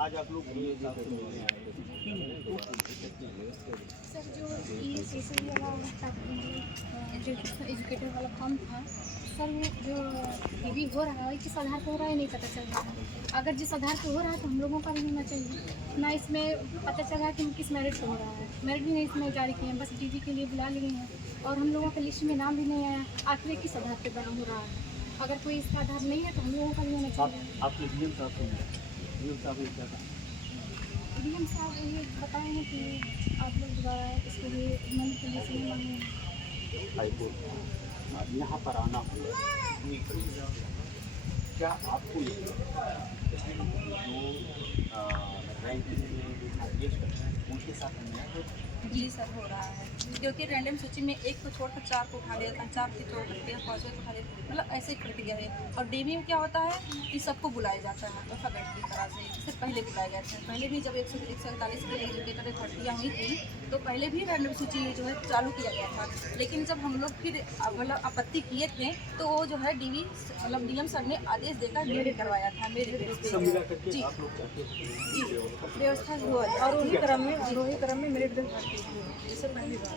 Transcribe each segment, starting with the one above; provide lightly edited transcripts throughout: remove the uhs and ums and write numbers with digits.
आज आप लोग सर जो ये सीसी वाला एजुकेटर वाला फॉर्म था सर, वो जो दीदी हो रहा है किस आधार पर हो रहा है नहीं पता चल रहा है। अगर जिस आधार पर हो रहा है तो हम लोगों का भी होना चाहिए ना। इसमें पता चल रहा है कि किस मेरिट से हो रहा है, मेरिट भी नहीं इसमें जारी किए हैं, बस दीदी के लिए बुला लिए हैं और हम लोगों के लिस्ट में नाम भी नहीं आया। आखिर किस आधार पर बना हो रहा है? अगर कोई इसका आधार नहीं है तो हम लोगों का भी होना चाहिए। आपके डीएम साहब डीएम साहब ये बताए हैं कि आप लोग दोबारा इसके लिए मैनिपुलेशन मांगे हाईकोर्ट यहाँ पर आना हुआ, क्या आपको जो रैंकिंग में हाईएस्ट है उनके साथ अन्याय हो? जी सर, हो रहा है क्योंकि रैंडम सूची में एक को छोड़कर 4 को उठा लिया था, 4 की तो उठा लिया, 5 को उठा लिया, मतलब ऐसे ही प्रक्रिया है। और डीबी में क्या होता है कि सबको बुलाया जाता है अल्फ़ाबेट की तरह से, इससे पहले बुलाए गए थे। पहले भी जब 141 की एजुकेटर भर्तियाँ हुई थी तो पहले भी रैंडम सूची जो है चालू किया गया था, लेकिन जब हम लोग फिर मतलब आपत्ति किए थे तो वो जो है डीबी मतलब डीएम सर ने आदेश देकर मेरे करवाया था। मेरे जी व्यवस्था हुआ और उन्हीं क्रम में मेरे जैसे पहली बार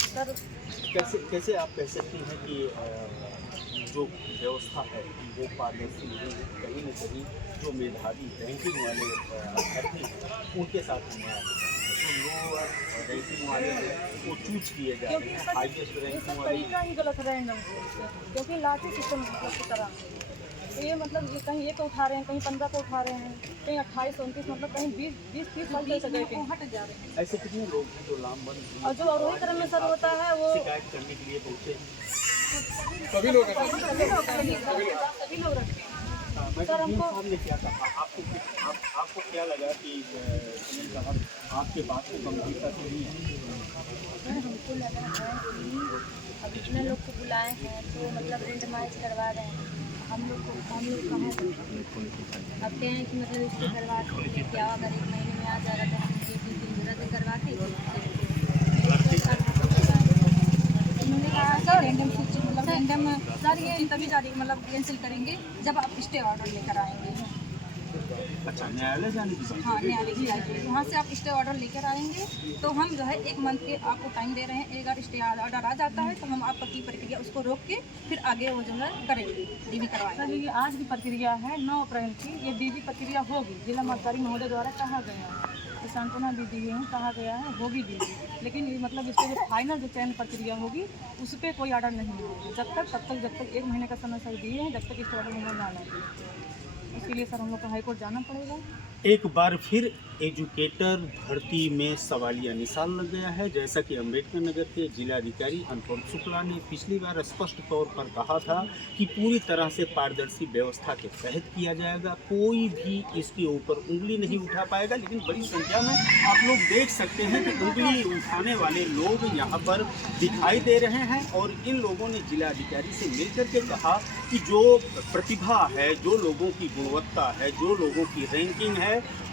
सर। कैसे आप कह सकती हैं कि जो व्यवस्था है वो पारदर्शी नहीं है? कहीं न कहीं जो मेधावी रैंकिंग वाले अभ्यर्थी हैं उनके साथ अन्याय होता है, जो लोअर रैंकिंग वाले हैं वो चूज किए जा रहे हैं, हाईएस्ट रैंकिंग वाले तरीका ही गलत है रैंडम क्योंकि लाठी सिस्टम की तरह ये मतलब ये कहीं 1 को उठा रहे हैं, कहीं 15 को उठा रहे हैं, कहीं 28, 29 मतलब कहीं 20-30 साल से गए हट जा रहे हैं। ऐसे कितने लोग हैं जो लामबंद और जो अवरोही क्रम में सर होता है वो शिकायत करने के लिए पहुँचे? सभी लोग रखते हैं। सर हमको ने क्या कहा आपको क्या लगा कि सुनील साहब आपके बात को गंभीरता से नहीं है? हमको लगा है कि अब इतने लोग को बुलाए हैं तो मतलब रेंडमाइज करवा रहे हैं। हम लोग कहाँ अब कहें हैं कि मतलब इसको करवा के क्या अगर 1 महीने में आ जाएगा तो हम दिन रद्द करवा के उन्होंने कहा सर रैंडम सूची मतलब रैंडम सर ये तभी जारी मतलब कैंसिल करेंगे जब आप स्टे ऑर्डर लेकर आएंगे। अच्छा, न्यायालय जाने की बात? हाँ, न्यायालय की जाएगी, वहाँ से आप स्टे ऑर्डर लेकर आएंगे तो हम जो है 1 मंथ के आपको टाइम दे रहे हैं। अगर स्टे ऑर्डर आ जाता है तो हम आपकी प्रक्रिया उसको रोक के फिर आगे वो जो है करेंगे, डीबी करवाएंगे। सर ये आज की प्रक्रिया है 9 अप्रैल की, ये डीबी प्रक्रिया होगी, जिला अधिकारी महोदय द्वारा कहा गया है, सांत्वना भी दी है, कहा गया है होगी डीबी, लेकिन ये मतलब इसको जो फाइनल जो चयन प्रक्रिया होगी उस पर कोई ऑर्डर नहीं होगा जब तक 1 महीने का समय सर दिए हैं, जब तक इस ऑर्डर में ना लाए। इसके लिए सर हम लोग को हाईकोर्ट जाना पड़ेगा। एक बार फिर एजुकेटर भर्ती में सवालिया निशान लग गया है। जैसा कि अम्बेडकर नगर के जिलाधिकारी अनुपम शुक्ला ने पिछली बार स्पष्ट तौर पर कहा था कि पूरी तरह से पारदर्शी व्यवस्था के तहत किया जाएगा, कोई भी इसके ऊपर उंगली नहीं उठा पाएगा। लेकिन बड़ी संख्या में आप लोग देख सकते हैं कि उंगली उठाने वाले लोग यहाँ पर दिखाई दे रहे हैं और इन लोगों ने जिलाधिकारी से मिलकर के कहा कि जो प्रतिभा है, जो लोगों की गुणवत्ता है, जो लोगों की रैंकिंग है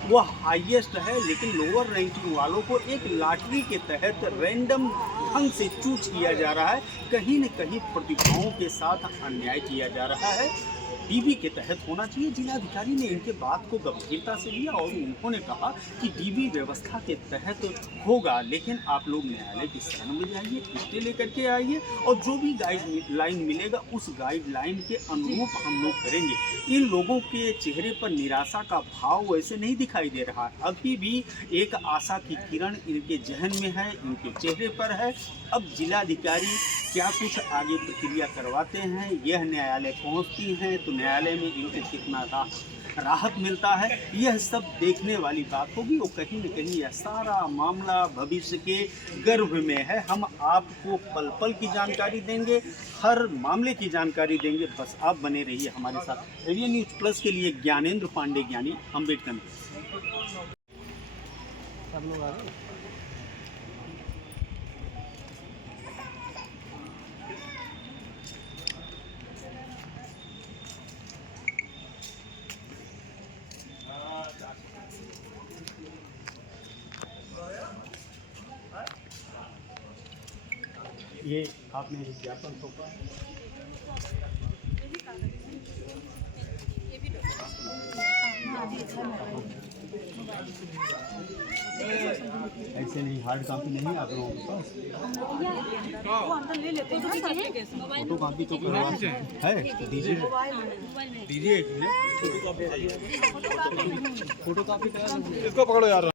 वो हाईएस्ट है, लेकिन लोअर रैंकिंग वालों को एक लॉटरी के तहत रैंडम ढंग से चूज किया जा रहा है। कहीं न कहीं प्रतिभाओं के साथ अन्याय किया जा रहा है। डीबी के तहत होना चाहिए। जिलाधिकारी ने इनके बात को गंभीरता से लिया और उन्होंने कहा कि डीबी व्यवस्था के तहत होगा, लेकिन आप लोग न्यायालय की शरण में जाइए, स्टे लेकर के आइए और जो भी गाइडलाइन मिलेगा उस गाइडलाइन के अनुरूप हम लोग करेंगे। इन लोगों के चेहरे पर निराशा का भाव वैसे नहीं दिखाई दे रहा। अभी भी एक आशा की किरण इनके जहन में है, इनके चेहरे पर है। अब जिलाधिकारी क्या कुछ आगे प्रक्रिया करवाते हैं, यह न्यायालय पहुंचती हैं तो न्यायालय में इनको कितना राहत मिलता है, यह सब देखने वाली बात होगी। और कहीं न कहीं यह सारा मामला भविष्य के गर्भ में है। हम आपको पल पल की जानकारी देंगे, हर मामले की जानकारी देंगे। बस आप बने रहिए हमारे साथ। एवियन न्यूज़ प्लस के लिए ज्ञानेंद्र पांडे, ज्ञानी, अम्बेडकर। सब लोग आ गए। ये आपने विज्ञापन सौंपा, ये भी ऐसे नहीं, हार्ड कॉपी नहीं आप लोगों के पास? वो अंदर ले लेते हैं फोटो कॉपी तो करवा है तो दीजिए फोटो कॉपी इसको पकड़ो यार।